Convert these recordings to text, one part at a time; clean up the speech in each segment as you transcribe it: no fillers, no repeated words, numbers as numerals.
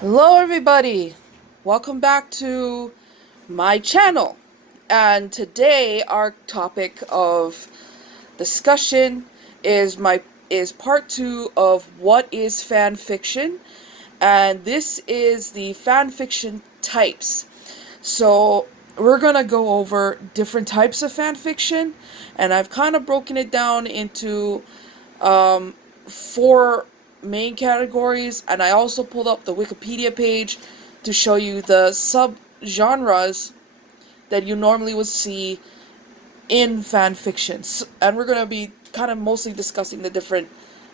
Hello, everybody. Welcome back to my channel. And today, our topic of discussion is part two of what is fan fiction, and this is the fan fiction types. So we're gonna go over different types of fan fiction, and I've kind of broken it down into four main categories, and I also pulled up the Wikipedia page to show you the sub-genres that you normally would see in fan fictions. And we're going to be kind of mostly discussing the different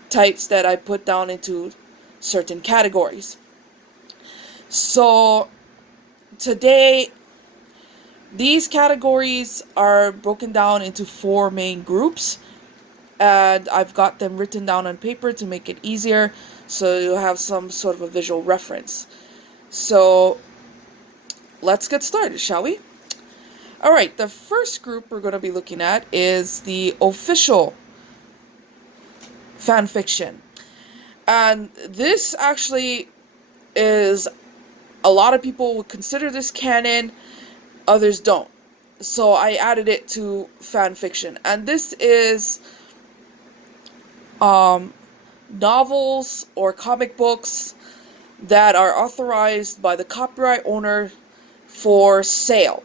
types that I put down into certain categories. So today, these categories are broken down into four main groups, and I've got them written down on paper to make it easier so you have some sort of a visual reference. So let's get started, shall we? Alright, the first group we're going to be looking at is the official fan fiction. And this actually is, a lot of people would consider this canon, others don't. So I added it to fan fiction. And this is novels or comic books that are authorized by the copyright owner for sale.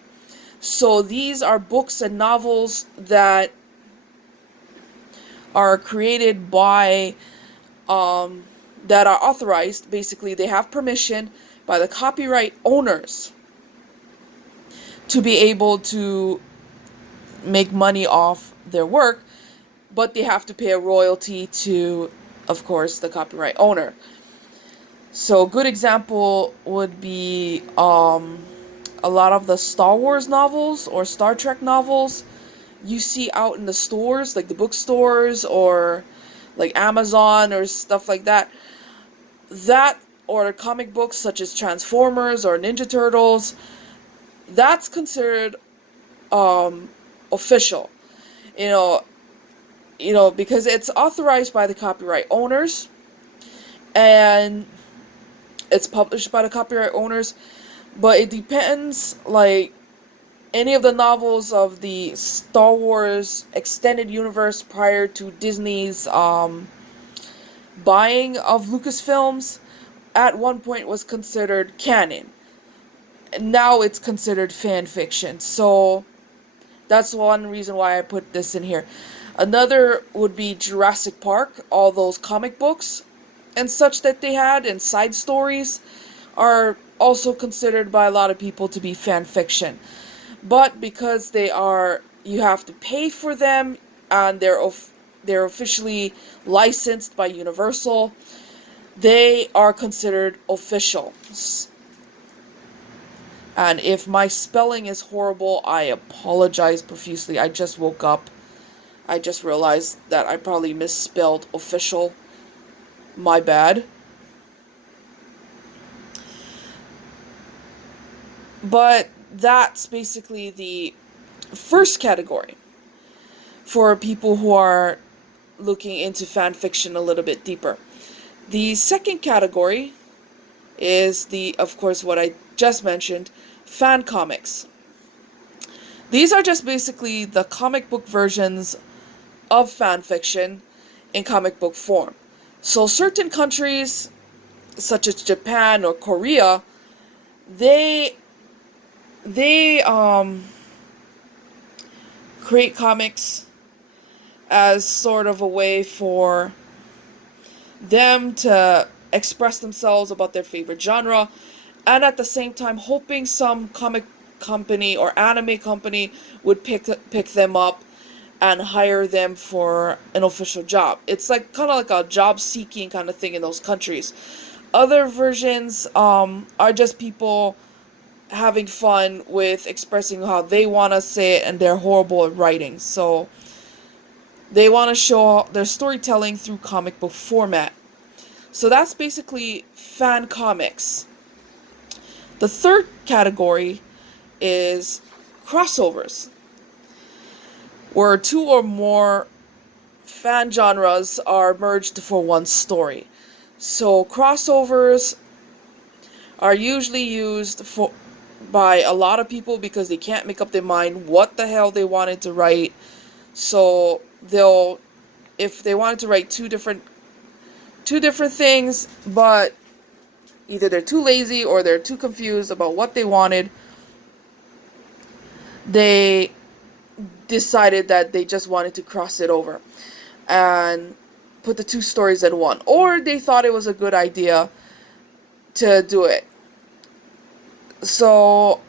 So these are books and novels that are created by, that are authorized. Basically, they have permission by the copyright owners to be able to make money off their work, but they have to pay a royalty to, of course, the copyright owner. So a good example would be a lot of the Star Wars novels or Star Trek novels you see out in the stores, like the bookstores or like Amazon or stuff like that. That or comic books such as Transformers or Ninja Turtles, that's considered official. You know, because it's authorized by the copyright owners and it's published by the copyright owners, but it depends, like any of the novels of the Star Wars extended universe prior to Disney's buying of Lucasfilms at one point was considered canon. Now it's considered fan fiction. So that's one reason why I put this in here. Another would be Jurassic Park, all those comic books and such that they had, and side stories are also considered by a lot of people to be fan fiction. But because they are, you have to pay for them, and they're officially licensed by Universal, they are considered official. And if my spelling is horrible, I apologize profusely. I just woke up. I just realized that I probably misspelled official. My bad. But that's basically the first category for people who are looking into fan fiction a little bit deeper. The second category is of course, what I just mentioned, fan comics. These are just basically the comic book versions of fan fiction in comic book form. So certain countries, such as Japan or Korea, they they create comics as sort of a way for them to express themselves about their favorite genre, and at the same time hoping some comic company or anime company would pick them up and hire them for an official job. It's like kind of like a job seeking kind of thing in those countries. Other versions are just people having fun with expressing how they want to say it, and they're horrible at writing. So they want to show their storytelling through comic book format. So that's basically fan comics. The third category is crossovers, where two or more fan genres are merged for one story. So crossovers are usually used for by a lot of people because they can't make up their mind what the hell they wanted to write. So they'll, if they wanted to write two different things, but either they're too lazy or they're too confused about what they wanted, they decided that they just wanted to cross it over and put the two stories in one. Or they thought it was a good idea to do it. So,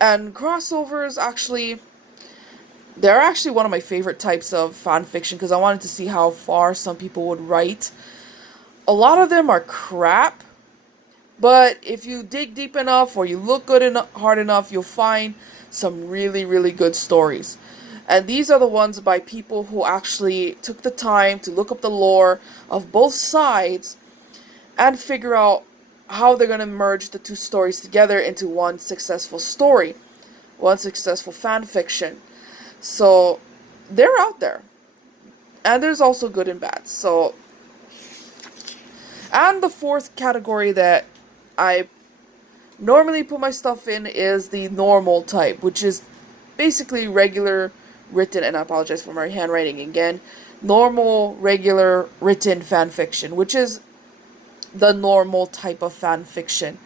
and crossovers actually, they're actually one of my favorite types of fan fiction because I wanted to see how far some people would write. A lot of them are crap, but if you dig deep enough or you look good enough, hard enough, you'll find some really, really good stories. And these are the ones by people who actually took the time to look up the lore of both sides and figure out how they're going to merge the two stories together into one successful story, one successful fan fiction. So they're out there. And there's also good and bad. So, and the fourth category that I normally put my stuff in is the normal type, which is basically regular written, and I apologize for my handwriting again, normal, regular written fan fiction, which is the normal type of fan fiction.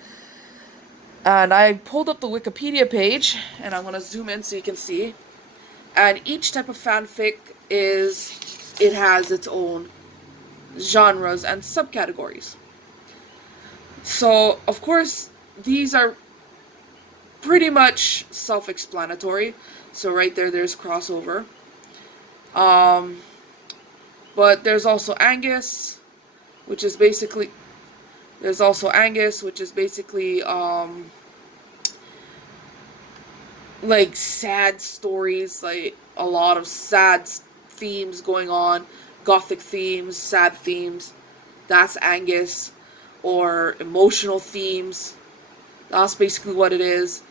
And I pulled up the Wikipedia page, and I'm going to zoom in so you can see. And each type of fanfic it has its own genres and subcategories. So, of course, these are pretty much self-explanatory. So right there's crossover. But there's also Angus, which is basically like sad stories, like a lot of sad themes going on, gothic themes, sad themes. That's Angus. Or emotional themes. That's basically what it is.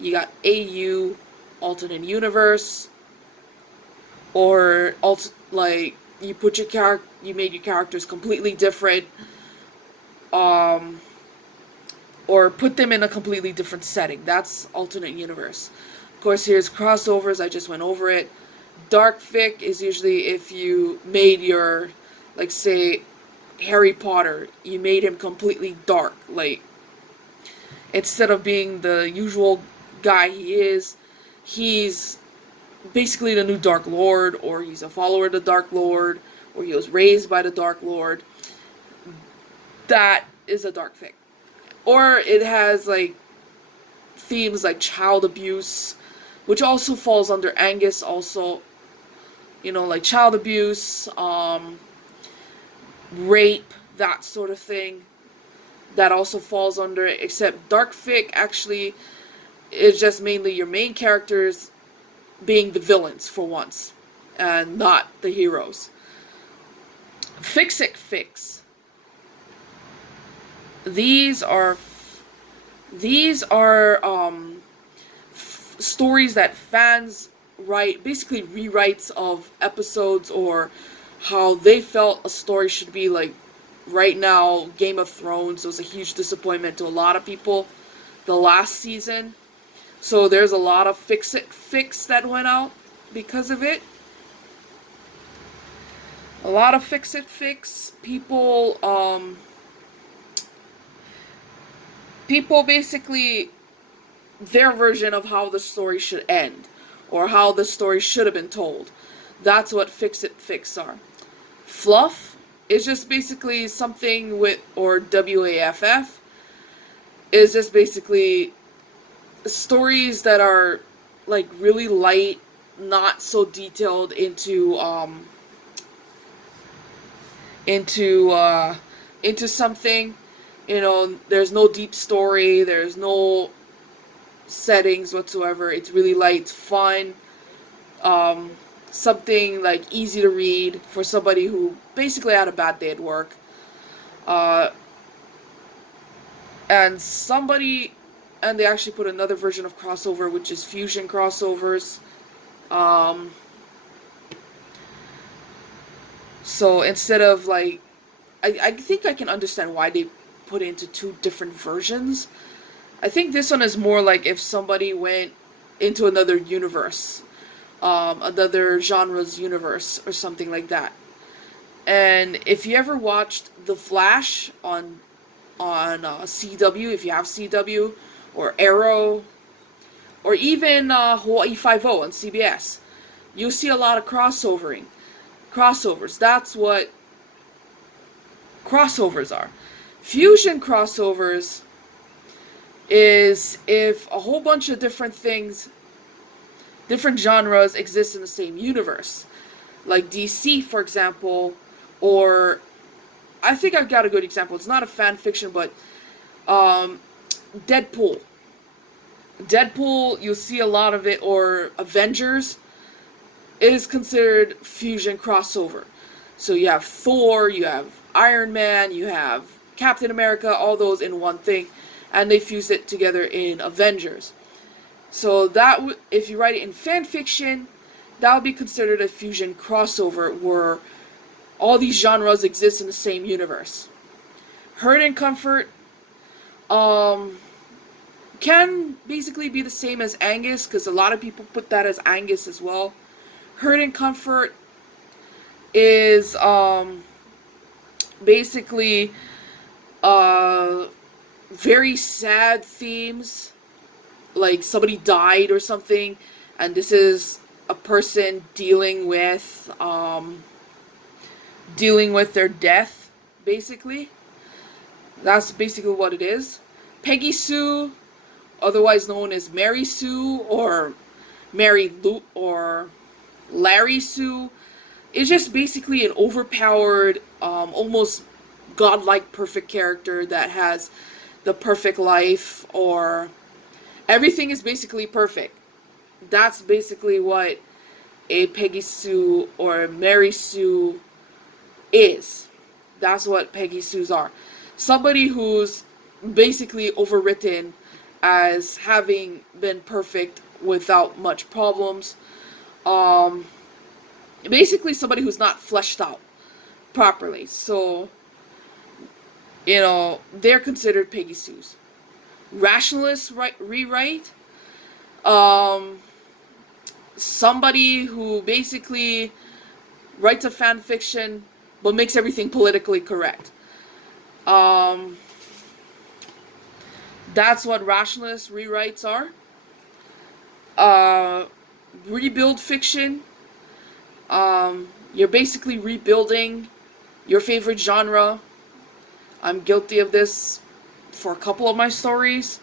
You got AU, alternate universe, or like you made your characters completely different, or put them in a completely different setting. That's alternate universe. Of course, here's crossovers. I just went over it. Dark fic is usually if you made your, like, say, Harry Potter, you made him completely dark. Like, instead of being the usual guy he is, he's basically the new Dark Lord, or he's a follower of the Dark Lord, or he was raised by the Dark Lord. That is a dark fic. Or it has, like, themes like child abuse, which also falls under Angus also. You know, like child abuse, rape, that sort of thing. That also falls under it, except dark fic actually is just mainly your main characters being the villains for once, and not the heroes. Fixic fics. These are stories that fans write, basically rewrites of episodes or how they felt a story should be. Like right now, Game of Thrones was a huge disappointment to a lot of people the last season. So there's a lot of fics that went out because of it. A lot of fics. People basically, their version of how the story should end or how the story should have been told. That's what fics are. Fluff is just basically something with, or WAFF, is just basically stories that are like really light, not so detailed into something. You know, there's no deep story, there's no settings whatsoever. It's really light, fun, something like easy to read for somebody who basically had a bad day at work. And they actually put another version of crossover, which is fusion crossovers. So instead of like, I think I can understand why they put into two different versions. I think this one is more like if somebody went into another universe, another genre's universe or something like that. And if you ever watched The Flash on CW, if you have CW, or Arrow, or even Hawaii Five-O on CBS, you'll see a lot of crossovers. That's what crossovers are. Fusion crossovers is if a whole bunch of different things, different genres exist in the same universe. Like DC, for example, or I think I've got a good example. It's not a fan fiction, but Deadpool. Deadpool, you'll see a lot of it, or Avengers is considered fusion crossover. So you have Thor, you have Iron Man, you have Captain America, all those in one thing, and they fuse it together in Avengers. So that if you write it in fan fiction, that would be considered a fusion crossover where all these genres exist in the same universe. Hurt and Comfort can basically be the same as Angus, because a lot of people put that as Angus as well. Hurt and Comfort is basically very sad themes, like somebody died or something, and this is a person dealing with their death, basically. That's basically what it is. Peggy Sue, otherwise known as Mary Sue or Mary Lou or Larry Sue, is just basically an overpowered, almost godlike perfect character that has the perfect life, or everything is basically perfect. That's basically what a Peggy Sue or Mary Sue is. That's what Peggy Sues are. Somebody who's basically overwritten as having been perfect without much problems. Basically somebody who's not fleshed out properly. So, they're considered Peggy Sues. Rationalist rewrite. Somebody who basically writes a fan fiction but makes everything politically correct. That's what rationalist rewrites are. Rebuild fiction. You're basically rebuilding your favorite genre. I'm guilty of this for a couple of my stories,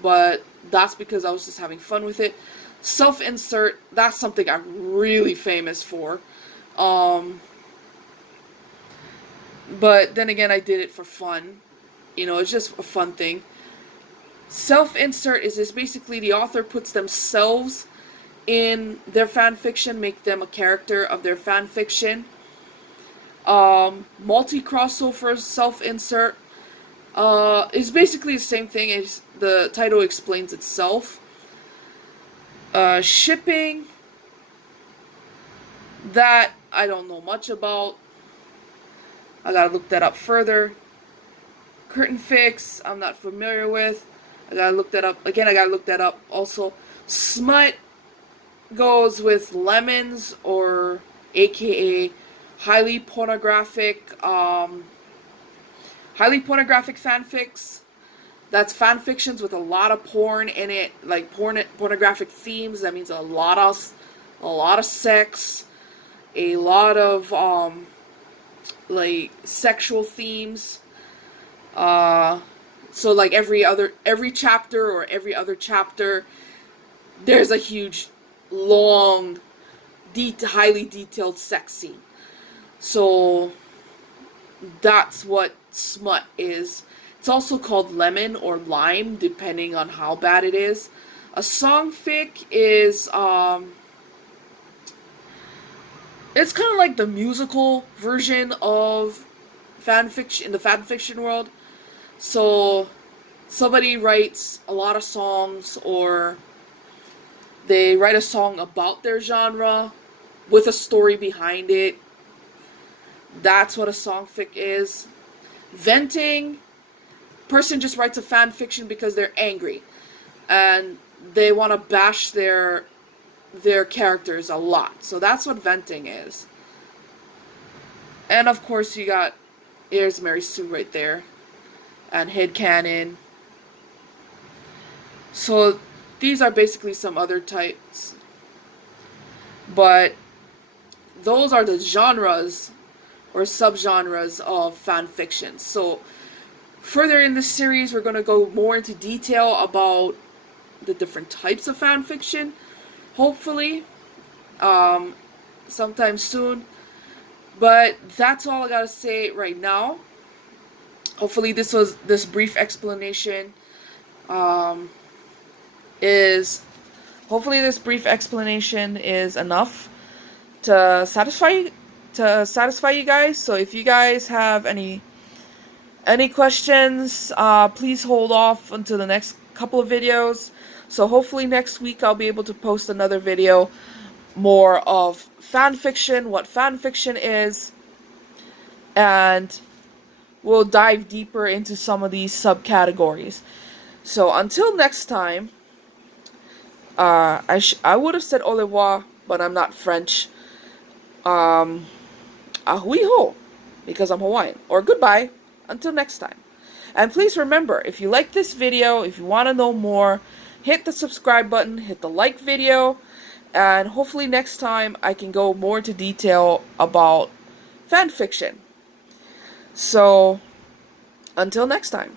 but that's because I was just having fun with it. Self-insert, that's something I'm really famous for. But then again, I did it for fun. It's just a fun thing. Self-insert is basically the author puts themselves in their fan fiction, make them a character of their fan fiction. Multi-crossover self-insert is basically the same thing as the title explains itself. Shipping, that I don't know much about. I gotta look that up further. Curtain fics, I'm not familiar with. I gotta look that up. Again, I gotta look that up also. Smut goes with lemons, or aka highly pornographic fanfics. That's fan fictions with a lot of porn in it, like pornographic themes. That means a lot of sex, a lot of like sexual themes. So like every chapter or every other chapter, there's a huge, long, highly detailed sex scene. So that's what smut is. It's also called lemon or lime, depending on how bad it is. A song fic is it's kind of like the musical version of fanfiction in the fanfiction world. So somebody writes a lot of songs, or they write a song about their genre with a story behind it. That's what a song fic is. Venting person just writes a fan fiction because they're angry and they want to bash their characters a lot. So that's what venting is. And of course you got Here's Mary Sue right there, and headcanon. So these are basically some other types, but those are the genres or subgenres of fan fiction. So further in this series, we're going to go more into detail about the different types of fan fiction, hopefully sometime soon. But that's all I gotta say right now. Hopefully this brief explanation is enough to satisfy you guys. So if you guys have any questions, please hold off until the next couple of videos. So hopefully next week I'll be able to post another video more of fan fiction, what fan fiction is, and we'll dive deeper into some of these subcategories. So until next time, I would have said au revoir, but I'm not French. Ahui ho, because I'm Hawaiian, or goodbye until next time. And please remember, if you like this video, if you want to know more, hit the subscribe button, hit the like video, and hopefully next time I can go more into detail about fan fiction. So, until next time.